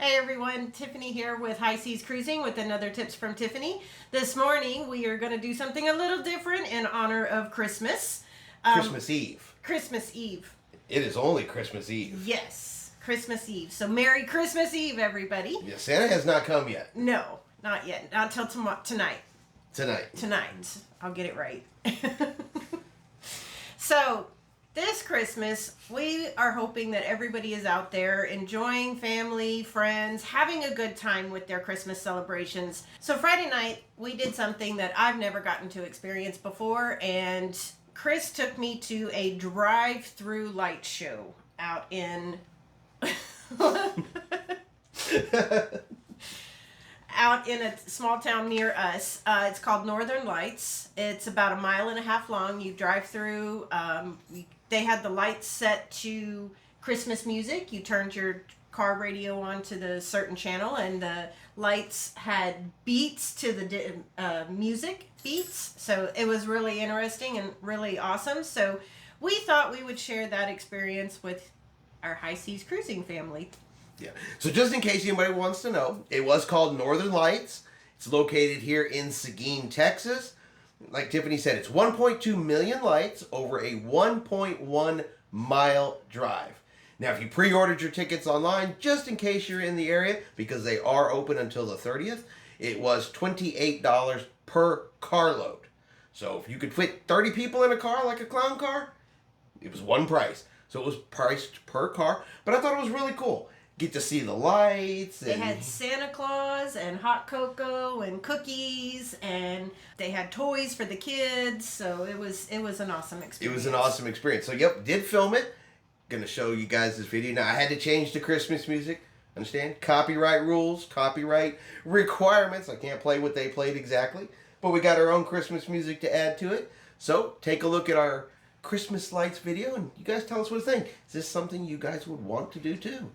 Hey everyone, Tiffany here with High Seas Cruising with another Tips from Tiffany. This morning we are going to do something a little different in honor of Christmas. Christmas Eve. Christmas Eve. It is only Christmas Eve. Yes, Christmas Eve. So Merry Christmas Eve, everybody. Yeah, Santa has not come yet. No, not yet. Not till tonight. Tonight. I'll get it right. So, this Christmas, we are hoping that everybody is out there enjoying family, friends, having a good time with their Christmas celebrations. So Friday night, we did something that I've never gotten to experience before, and Chris took me to a drive-through light show out in... out in a small town near us. It's called Northern Lights. It's about 1.5 miles long. You drive through. They had the lights set to Christmas music. You turned your car radio on to the certain channel, and the lights had beats to the music beats. So it was really interesting and really awesome. So we thought we would share that experience with our High Seas Cruising family. Yeah. So just in case anybody wants to know, it was called Northern Lights. It's located here in Seguin, Texas. Like Tiffany said, it's 1.2 million lights over a 1.1 mile drive. Now, if you pre-ordered your tickets online, just in case you're in the area, because they are open until the 30th, it was $28 per carload. So if you could fit 30 people in a car like a clown car, it was one price. So it was priced per car, but I thought it was really cool. Get to see the lights. They had Santa Claus and hot cocoa and cookies, and they had toys for the kids. So it was an awesome experience. It was an awesome experience. So yep, did film it. Gonna show you guys this video. Now I had to change the Christmas music. Understand? Copyright rules, copyright requirements. I can't play what they played exactly, but we got our own Christmas music to add to it. So take a look at our Christmas lights video, and you guys tell us what you think. Is this something you guys would want to do too?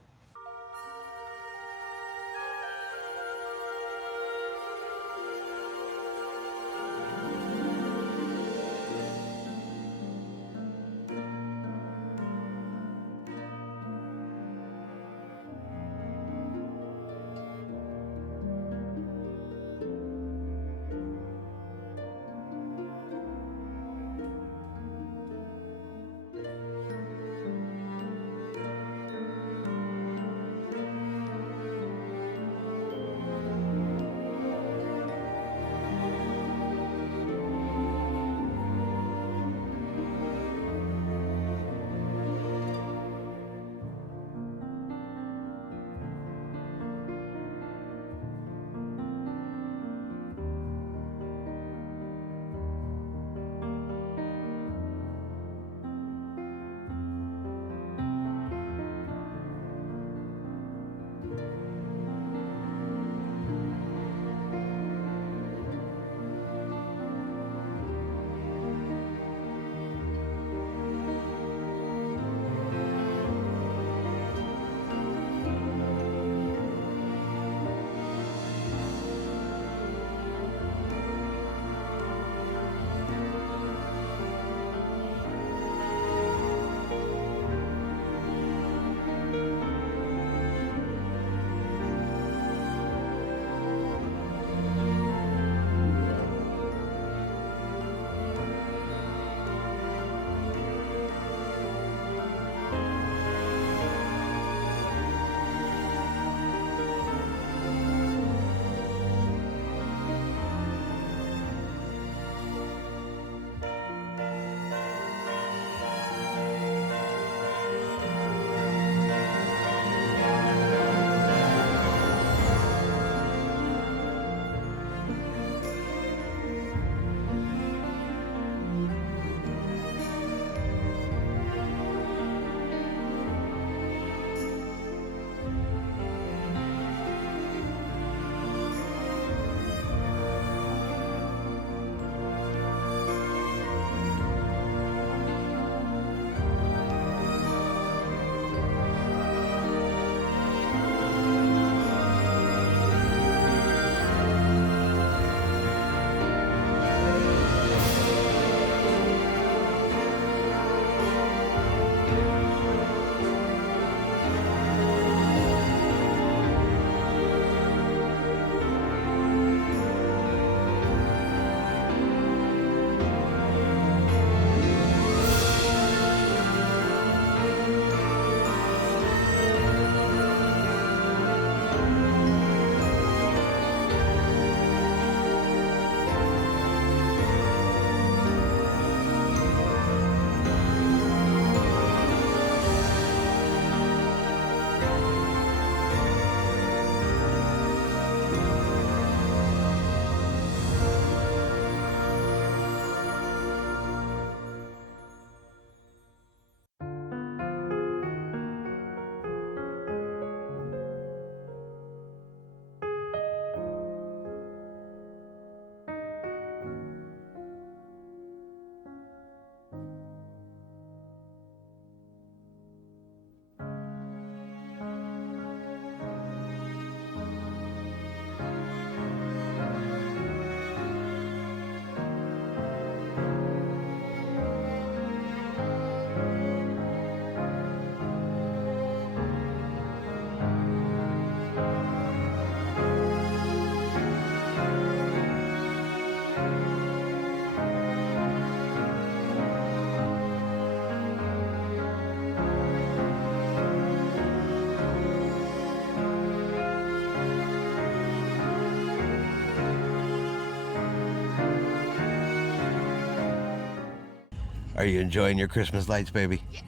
Are you enjoying your Christmas lights, baby? Yes.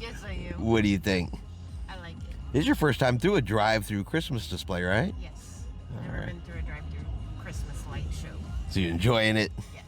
Yes, I am. What do you think? I like it. This is your first time through a drive-through Christmas display, right? Yes. Never Alright. been through a drive-through Christmas light show. So you enjoying it? Yes.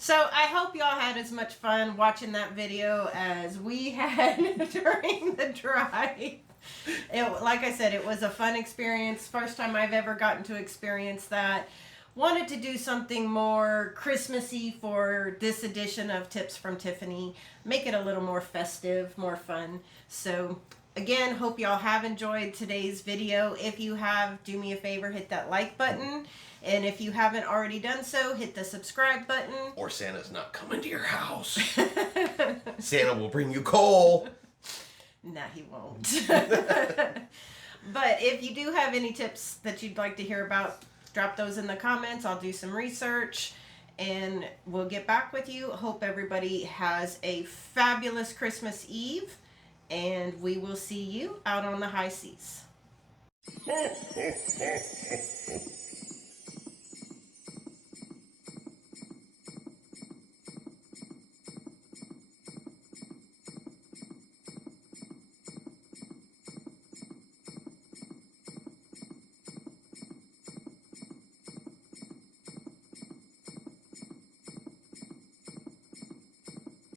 So I hope y'all had as much fun watching that video as we had during the drive. Like I said, it was a fun experience. First time I've ever gotten to experience that. Wanted to do something more Christmassy for this edition of Tips from Tiffany. Make it a little more festive, more fun. So again, hope y'all have enjoyed today's video. If you have, do me a favor, hit that like button. And if you haven't already done so, hit the subscribe button. Or Santa's not coming to your house. Santa will bring you coal. Nah, he won't. But if you do have any tips that you'd like to hear about, drop those in the comments. I'll do some research and we'll get back with you. Hope everybody has a fabulous Christmas Eve, and we will see you out on the high seas.